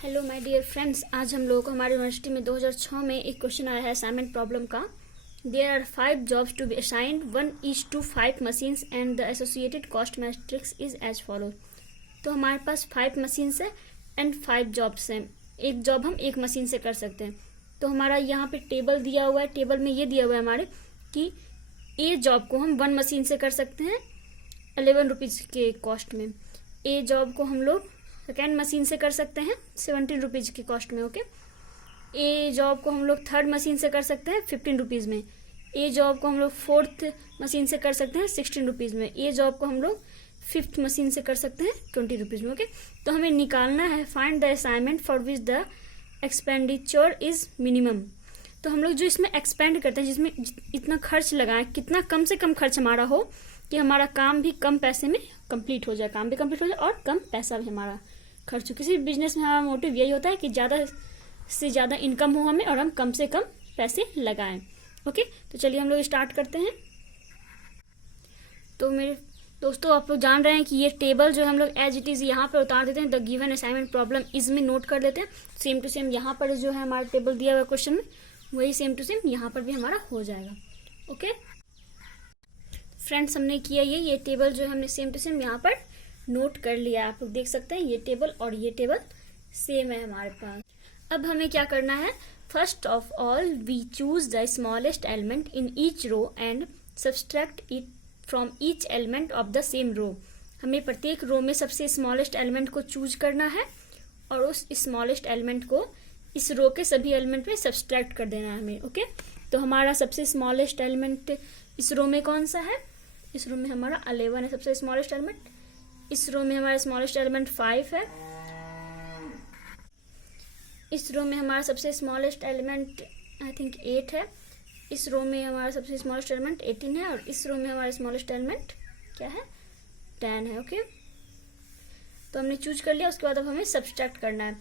Hello my dear friends, आज हम लोगों को हमारी यूनिवर्सिटी में 2006 में एक क्वेश्चन आया है असाइनमेंट प्रॉब्लम का। There are 5 jobs to be assigned 1:5 machines and the associated cost matrix is as follow. तो हमारे पास 5 मशीन्स है एंड 5 जॉब्स हैं। एक जॉब हम एक मशीन से कर सकते हैं। तो हमारा यहाँ पे टेबल दिया हुआ है। टेबल में ये दिया हुआ है हमारे कि ए जॉब को हम 1 मशीन से कर सकते हैं 11 रुपीज़ के कॉस्ट में। ए जॉब को हम लोग सेकेंड मशीन से कर सकते हैं 17 रुपीज़ की कॉस्ट में। ओके, ए जॉब को हम लोग थर्ड मशीन से कर सकते हैं 15 रुपीज़ में। ए जॉब को हम लोग फोर्थ मशीन से कर सकते हैं 16 रुपीज़ में। ए जॉब को हम लोग फिफ्थ मशीन से कर सकते हैं 20 रुपीज़ में। ओके, तो हमें निकालना है find the assignment for which the expenditure is minimum. तो हम लोग जो इसमें एक्सपेंड करते हैं, जिसमें इतना खर्च लगाएं, कितना कम से कम खर्च हमारा हो कि हमारा काम भी कम पैसे में कंप्लीट हो जाए, काम भी कंप्लीट हो जाए और कम पैसा भी हमारा खर्च हो। किसी भी बिजनेस में हमारा मोटिव यही होता है कि ज़्यादा से ज़्यादा इनकम हो हमें और हम कम से कम पैसे लगाएं। ओके, तो चलिए हम लोग स्टार्ट करते हैं। तो मेरे दोस्तों, आप लोग जान रहे हैं कि ये टेबल जो हम लोग एज इट इज़ यहाँ पर उतार देते हैं। द गिवन असाइनमेंट प्रॉब्लम इसमें नोट कर देते हैं। सेम टू सेम यहाँ पर जो है हमारा टेबल दिया हुआ क्वेश्चन में, वही सेम टू सेम यहाँ पर भी हमारा हो जाएगा। ओके फ्रेंड्स, हमने किया ये टेबल जो है हमने सेम टू सेम यहाँ पर नोट कर लिया। आप लोग देख सकते हैं ये टेबल और ये टेबल सेम है हमारे पास। अब हमें क्या करना है, first of all we choose the smallest element in each row and subtract it from each element of the same row. हमें प्रत्येक रो में सबसे स्मॉलेस्ट एलिमेंट को चूज करना है और उस स्मॉलेस्ट एलिमेंट को इस रो के सभी एलिमेंट में सब्सट्रैक्ट कर देना है हमें। ओके, तो हमारा सबसे स्मॉलेस्ट एलिमेंट इस रो में कौन सा है? इस रो में हमारा 11 है सबसे स्मॉलेस्ट एलिमेंट। इस रो में हमारा स्मॉलेस्ट एलिमेंट 5 है। इस रो में हमारा सबसे स्मॉलेस्ट एलिमेंट आई थिंक 8 है। इस रो में हमारा सबसे स्मॉलेस्ट एलिमेंट 18 है और इस रो में हमारा स्मॉलेस्ट एलिमेंट क्या है? 10 है। ओके, तो हमने चूज कर लिया। उसके बाद अब हमें सब्सट्रैक्ट करना है।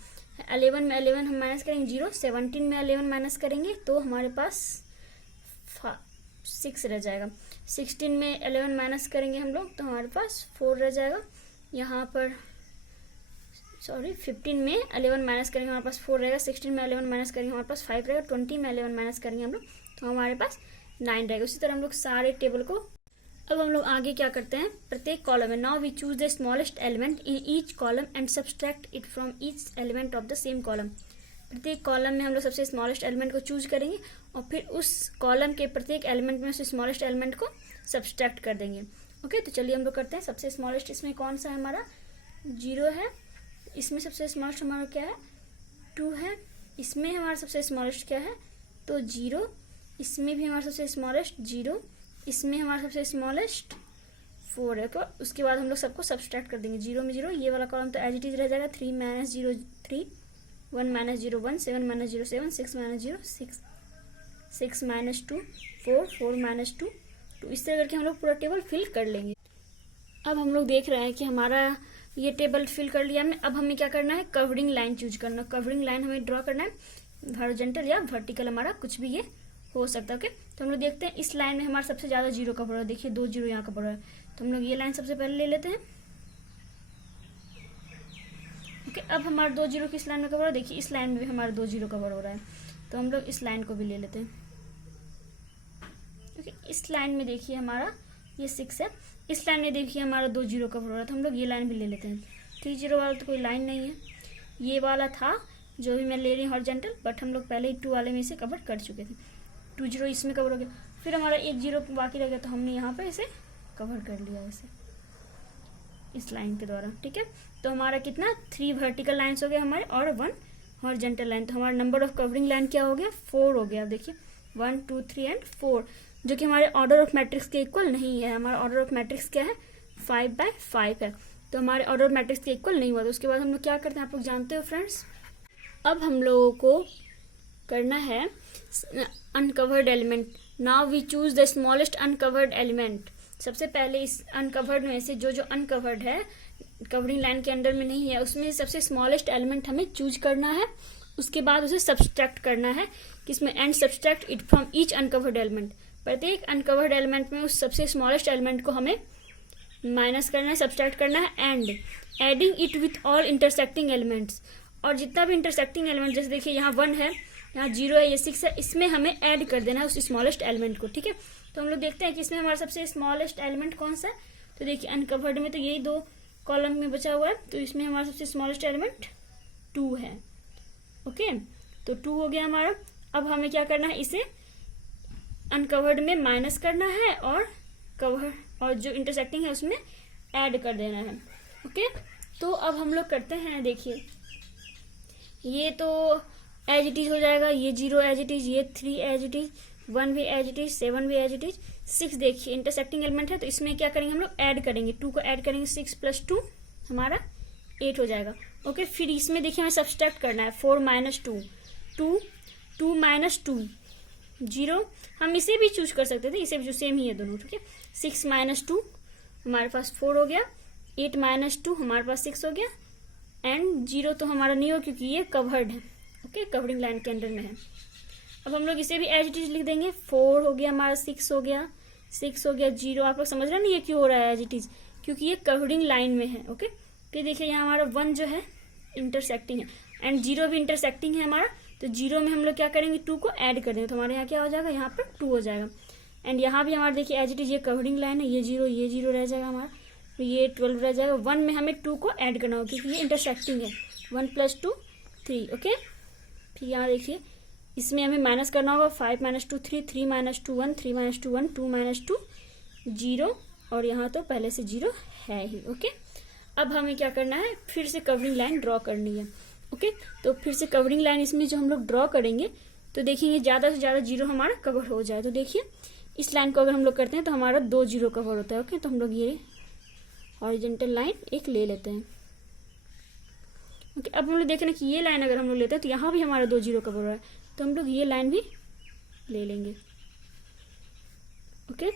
11 में 11 हम माइनस करेंगे 0, 17 में 11 माइनस करेंगे तो हमारे पास 6 रह जाएगा। 16 में 11 माइनस करेंगे हम लोग तो हमारे पास 4 रह जाएगा। यहाँ पर 15 में 11 माइनस करेंगे हमारे पास 4 रहेगा। 16 में 11 माइनस करेंगे हमारे पास 5 रहेगा। 20 में 11 माइनस करेंगे हम लोग तो हमारे पास 9 रहेगा। उसी तरह हम लोग सारे टेबल को अब हम लोग आगे क्या करते हैं, प्रत्येक कॉलम में now we choose the smallest element in each column and subtract it from each element of the same column. प्रत्येक कॉलम में हम लोग सबसे स्मॉलेस्ट एलिमेंट को चूज करेंगे और फिर उस कॉलम के प्रत्येक एलिमेंट में उस स्मॉलेस्ट एलिमेंट को सब्सट्रैक्ट कर देंगे। ओके, तो चलिए हम लोग करते हैं। सबसे स्मॉलेस्ट इसमें कौन सा है? हमारा 0 है। इसमें सबसे स्मॉलेस्ट हमारा क्या है? 2 है। इसमें हमारा सबसे स्मॉलेस्ट क्या है? तो 0। इसमें भी हमारा सबसे स्मॉलेस्ट 0। इसमें हमारा सबसे स्मॉलेस्ट 4 है। तो उसके बाद हम लोग सबको सब्सट्रैक्ट कर देंगे। 0 में 0, ये वाला कॉलम तो एज इट इज रह जाएगा। 3 minus 0 3, 1 minus 0 1, 7 minus 0 7, 6 minus 0 6, 6 minus 2 4, 4 minus 2। तो इस तरह करके हम लोग पूरा टेबल फिल कर लेंगे। अब हम लोग देख रहे हैं कि हमारा ये टेबल फिल कर लिया हमने। अब हमें क्या करना है, कवरिंग लाइन चूज करना। कवरिंग लाइन हमें ड्रॉ करना है, हॉरिजॉन्टल या वर्टिकल, हमारा कुछ भी ये हो सकता है। ओके, तो हम लोग देखते हैं इस लाइन में हमारा सबसे ज़्यादा 0 कवर है। देखिए 2 0 यहाँ कवर है। तो हम लोग ये लाइन सबसे पहले ले लेते हैं। ओके, अब हमारा 2 0 किस लाइन में कवर हो? देखिए इस लाइन में भी हमारा 2 0 कवर हो रहा है। तो हम लोग इस लाइन को भी ले लेते हैं। ओके, इस लाइन में देखिए हमारा ये 6 है। इस लाइन में देखिए हमारा 2 0 कवर हो रहा है। तो हम लोग ये लाइन भी ले लेते हैं। 3 0 वाला तो कोई लाइन नहीं है, ये वाला था जो भी मैं ले रही हूँ हॉरिजॉन्टल, बट हम लोग पहले ही 2 वाले में इसे कवर कर चुके थे। 2 0 इसमें कवर हो गया। फिर हमारा 1 0 बाकी रह गया तो हमने यहाँ पर इसे कवर कर लिया इसे इस लाइन के द्वारा। ठीक है, तो हमारा कितना 3 वर्टिकल लाइन्स हो गए हमारे और 1 हॉरिजॉन्टल लाइन। तो हमारा नंबर ऑफ कवरिंग लाइन क्या हो गया? 4 हो गया। देखिए 1 2 3 एंड 4, जो कि हमारे ऑर्डर ऑफ मैट्रिक्स के इक्वल नहीं है। हमारा ऑर्डर ऑफ मैट्रिक्स क्या है? 5/5 है। तो हमारे ऑर्डर ऑफ मैट्रिक्स के इक्वल नहीं हुआ। तो उसके बाद हम लोग क्या करते हैं, आप लोग जानते हो फ्रेंड्स। अब हम लोगों को करना है uncovered element. Now we choose the smallest uncovered element. सबसे पहले इस अनकवर्ड में से जो अनकवर्ड है, कवरिंग लाइन के अंडर में नहीं है, उसमें सबसे स्मॉलेस्ट एलिमेंट हमें चूज करना है। उसके बाद उसे सब्सट्रैक्ट करना है, किसमें? And subtract it from each uncovered element. प्रत्येक अनकवर्ड एलिमेंट में उस सबसे स्मॉलेस्ट एलिमेंट को हमें माइनस करना है, सब्सट्रैक्ट करना है। And adding it with all intersecting elements, और जितना भी इंटरसेक्टिंग एलिमेंट, जैसे देखिए यहाँ 1 है, यहाँ 0 है, ये 6 है, इसमें हमें ऐड कर देना है उस स्मॉलेस्ट एलिमेंट को, ठीक है। तो हम लोग देखते हैं कि इसमें हमारा सबसे स्मॉलेस्ट एलिमेंट कौन सा है। तो देखिए अनकवर्ड में तो यही 2 कॉलम में बचा हुआ है, तो इसमें हमारा सबसे स्मॉलेस्ट एलिमेंट 2 है। ओके, तो 2 हो गया हमारा। अब हमें क्या करना है, इसे अनकवर्ड में माइनस करना है और कवर और जो इंटरसेक्टिंग है उसमें ऐड कर देना है। ओके, तो अब हम लोग करते हैं, देखिए ये तो एज इट इज हो जाएगा, ये 0 एज इट इज, ये 3 एज इट इज, 1 भी एज इट इज, 7 भी एज इट इज, 6 देखिए इंटरसेक्टिंग एलिमेंट है, तो इसमें क्या करेंगे हम लोग, ऐड करेंगे, 2 को ऐड करेंगे, 6 + 2 हमारा 8 हो जाएगा। ओके, फिर इसमें देखिए हमें सब्सट्रैक्ट करना है, 4 - 2, 2 - 2 0, हम इसे भी चूज कर सकते थे, इसे भी, जो सेम ही है दोनों, ठीक है। 6 - 2 हमारे पास 4 हो गया, 8 - 2 हमारे पास 6 हो गया, एंड 0 तो हमारा नहीं हो क्योंकि ये कवर्ड है। ओके, कवरिंग लाइन के अंदर में है। अब हम लोग इसे भी एज इट इज लिख देंगे, 4 हो गया हमारा, 6 हो गया, 6 हो गया, 0। आप लोग समझ रहे हैं ना ये क्यों हो रहा है एज इट इज, क्योंकि ये कवरिंग लाइन में है। ओके, फिर देखिए यहाँ हमारा 1 जो है इंटरसेक्टिंग है एंड 0 भी इंटरसेक्टिंग है हमारा, तो 0 में हम लोग क्या करेंगे, 2 को ऐड कर देंगे, तो हमारे यहाँ क्या हो जाएगा, यहाँ पर 2 हो जाएगा। एंड यहाँ भी हमारा देखिए एज इट इज ये कवरिंग लाइन है, ये 0 रह जाएगा हमारा, तो ये 12 रह जाएगा। 1 में हमें 2 को ऐड करना होगा क्योंकि ये इंटरसेक्टिंग है, 1 + 2 3। ओके, फिर यहाँ देखिए इसमें हमें माइनस करना होगा, 5 - 2 3, 3 - 2 1, 3 - 2 1, 2 - 2 0, और यहाँ तो पहले से 0 है ही। ओके, अब हमें क्या करना है, फिर से कवरिंग लाइन ड्रॉ करनी है। ओके, तो फिर से कवरिंग लाइन इसमें जो हम लोग ड्रॉ करेंगे, तो देखेंगे ज़्यादा से ज़्यादा 0 हमारा कवर हो जाए। तो देखिए इस लाइन को अगर हम लोग करते हैं तो हमारा 2 0 कवर होता है। ओके, तो हम लोग ये हॉरिजॉन्टल लाइन एक ले लेते हैं। ओके, अब हम लोग देख रहे हैं कि ये लाइन अगर हम लोग लेते हैं तो यहाँ भी हमारा 2 0 कवर हो रहा है, तो हम लोग ये लाइन भी ले लेंगे। ओके,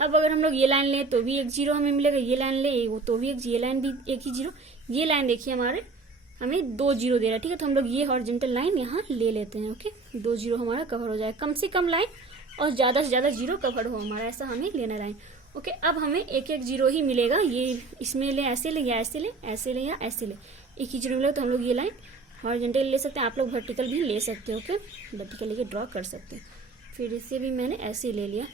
अब अगर हम लोग ये लाइन लें तो भी एक 0 हमें मिलेगा, ये लाइन ले वो तो भी ये लाइन भी एक ही 0, ये लाइन देखिए हमारे हमें 2 0 दे रहा है। ठीक है, तो हम लोग ये हॉरिजॉन्टल लाइन यहाँ ले लेते हैं। ओके, 2 0 हमारा कवर हो जाए, कम से कम लाइन और ज़्यादा से ज़्यादा 0 कवर हो हमारा, ऐसा हमें लेना लाइन। ओके, अब हमें एक 0 ही मिलेगा, ये इसमें ले, ऐसे ले या ऐसे ले, ऐसे ले या ऐसे ले, एक ही 0 मिलेगा। तो हम लोग ये लाइन हॉरिजॉन्टल ले सकते हैं, आप लोग वर्टिकल भी ले सकते हो। ओके, वर्टिकल लेके ड्रॉ कर सकते हैं। फिर इसे भी मैंने ऐसे ले लिया।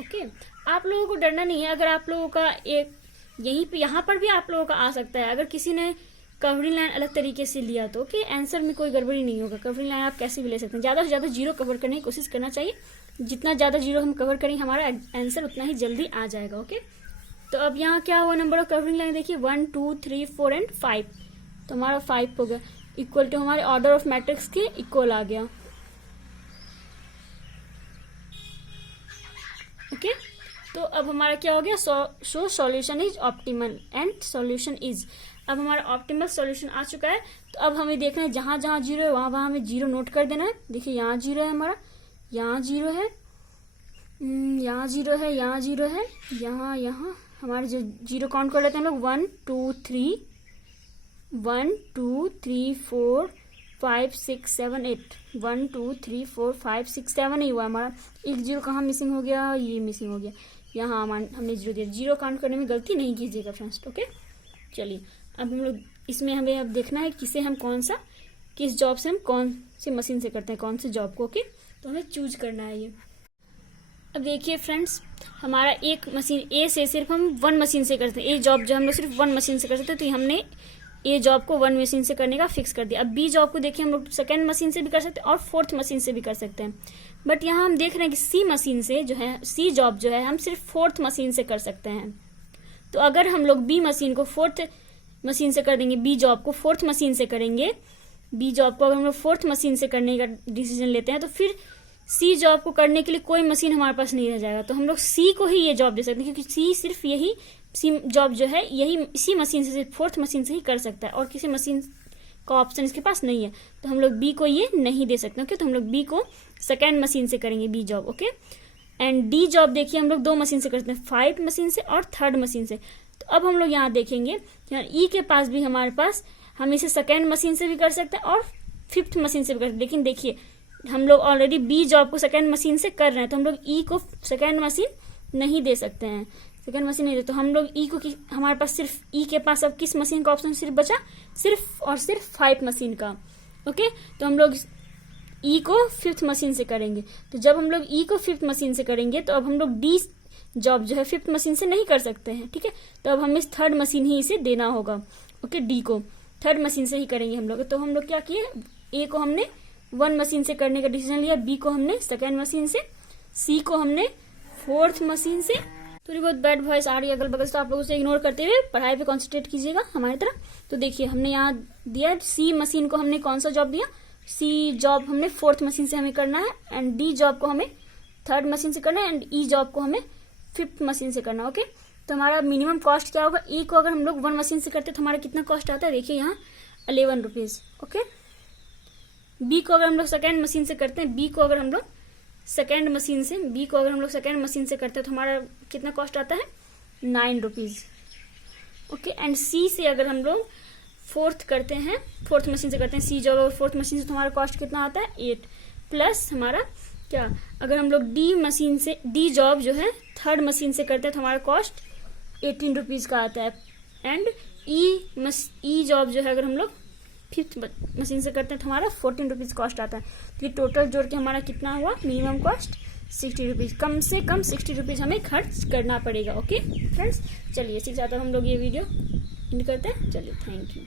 ओके, आप लोगों को डरना नहीं है, अगर आप लोगों का एक यहीं पे यहाँ पर भी आप लोगों का आ सकता है, अगर किसी ने कवरिंग लाइन अलग तरीके से लिया तो ओके, आंसर में कोई गड़बड़ी नहीं होगा। कवरिंग लाइन आप कैसे भी ले सकते हैं, ज़्यादा से ज़्यादा 0 कवर करने की कोशिश करना चाहिए, जितना ज़्यादा 0 हम कवर करेंगे हमारा आंसर उतना ही जल्दी आ जाएगा। ओके, तो अब यहाँ क्या हुआ, नंबर ऑफ कवरिंग लाइन देखिए 1 2 3 4 एंड 5, तो हमारा 5 हो गया, इक्वल टू हमारे ऑर्डर ऑफ मैट्रिक्स के इक्वल आ गया। ओके, तो अब हमारा क्या हो गया, so solution is optimal and solution is, अब हमारा ऑप्टिमल सॉल्यूशन आ चुका है। तो अब हमें देखना है जहां जहां 0 है वहां वहां हमें 0 नोट कर देना है। देखिए यहाँ 0 है हमारा, यहाँ 0 है, यहाँ 0 है, यहाँ 0 है, यहाँ यहाँ हमारे जो 0 काउंट कर लेते हैं हम लोग 1 2 3 1 2 3 4 5 6 7 8 1 2 3 4 5 6 7 ही हुआ हमारा। एक 0 कहाँ मिसिंग हो गया, ये मिसिंग हो गया, यहाँ हमने 0 दिया। 0 काउंट करने में गलती नहीं कीजिएगा फ्रेंड्स। ओके, चलिए अब हम लोग इसमें हमें अब देखना है किसे हम किस जॉब से हम कौन से मशीन से करते हैं, कौन से जॉब को। ओके, तो हमें चूज करना है ये। अब देखिए फ्रेंड्स, हमारा एक मशीन ए से सिर्फ हम 1 मशीन से करते हैं, ए जॉब जो हम लोग सिर्फ 1 मशीन से कर सकते हैं, तो हमने ए जॉब को 1 मशीन से करने का फिक्स कर दिया। अब बी जॉब को देखिए हम लोग 2nd मशीन से भी कर सकते हैं और 4th मशीन से भी कर सकते हैं, बट यहाँ हम देख रहे हैं कि सी मशीन से जो है, सी जॉब जो है हम सिर्फ 4th मशीन से कर सकते हैं। तो अगर हम लोग बी मशीन को 4th मशीन से कर देंगे, बी जॉब को 4th मशीन से करेंगे, बी जॉब को अगर हम लोग 4th मशीन से करने का डिसीजन लेते हैं, तो फिर सी जॉब को करने के लिए कोई मशीन हमारे पास नहीं रह जाएगा, तो हम लोग सी को ही ये जॉब दे सकते हैं, क्योंकि सी सिर्फ यही सी जॉब जो है यही इसी मशीन से, सिर्फ 4th मशीन से ही कर सकता है, और किसी मशीन का ऑप्शन इसके पास नहीं है, तो हम लोग बी को ये नहीं दे सकते। ओके, तो हम लोग बी को 2nd मशीन से करेंगे B job. Okay, and D job देखिए हम लोग 2 मशीन से करते हैं, 5 मशीन से और 3rd मशीन से। तो अब हम लोग यहाँ देखेंगे ई के पास भी हमारे पास, हम इसे 2nd मशीन से भी कर सकते हैं और 5th मशीन से भी कर सकते हैं, लेकिन देखिए हम लोग ऑलरेडी बी जॉब को 2nd मशीन से कर रहे हैं, तो हम लोग ई को 2nd मशीन नहीं दे सकते हैं, सेकेंड मशीन नहीं दे, तो हम लोग ई को हमारे पास सिर्फ ई के पास अब किस मशीन का ऑप्शन सिर्फ बचा, सिर्फ और सिर्फ 5 मशीन का। ओके, तो हम लोग ई को 5th मशीन से करेंगे। तो जब हम लोग ई को 5th मशीन से करेंगे तो अब हम लोग डी जॉब जो है 5th मशीन से नहीं कर सकते हैं, ठीक है। तो अब हमें 3rd मशीन ही इसे देना होगा। ओके, डी को 3rd मशीन से ही करेंगे हम लोग। तो हम लोग क्या किए, ए को हमने 1 मशीन से करने का डिसीजन लिया, बी को हमने 2nd मशीन से, सी को हमने 4th मशीन से। थोड़ी बहुत बैड वॉइस आ रही है अगल बगल से, तो आप लोग उसे इग्नोर करते हुए पढ़ाई पे कॉन्सेंट्रेट कीजिएगा हमारी तरफ। तो देखिए हमने यहाँ दिया सी मशीन को हमने कौन सा जॉब दिया, सी जॉब हमने 4th मशीन से हमें करना है, एंड डी जॉब को हमें 3rd मशीन से करना है, एंड ई जॉब को हमें 5th मशीन से करना है। ओके, तो हमारा मिनिमम कॉस्ट क्या होगा, ए को अगर हम लोग 1 मशीन से करते हैं तो हमारा कितना कॉस्ट आता है, देखिए यहाँ 11 रुपीज। ओके, बी को अगर हम लोग 2nd मशीन से करते हैं, बी को अगर हम लोग 2nd मशीन से करते हैं तो हमारा कितना कॉस्ट आता है, 9 रुपीज। ओके, एंड सी से अगर हम लोग 4th करते हैं, 4th मशीन से करते हैं सी जॉब, और 4th मशीन से तो हमारा कॉस्ट कितना आता है, 8 प्लस हमारा क्या, अगर हम लोग डी मशीन से, डी जॉब जो है 3rd मशीन से करते हैं तो हमारा कॉस्ट 18 रुपीज का आता है, एंड ई जॉब जो है अगर हम लोग 5th मशीन से करते हैं तो हमारा 14 रुपीज कॉस्ट आता है। तो ये टोटल जोड़ के हमारा कितना हुआ, मिनिमम कॉस्ट 60 रुपीज, कम से कम 60 रुपीज हमें खर्च करना पड़ेगा। ओके फ्रेंड्स, चलिए इसी के साथ हम लोग ये वीडियो एंड करते हैं। चलिए, थैंक यू।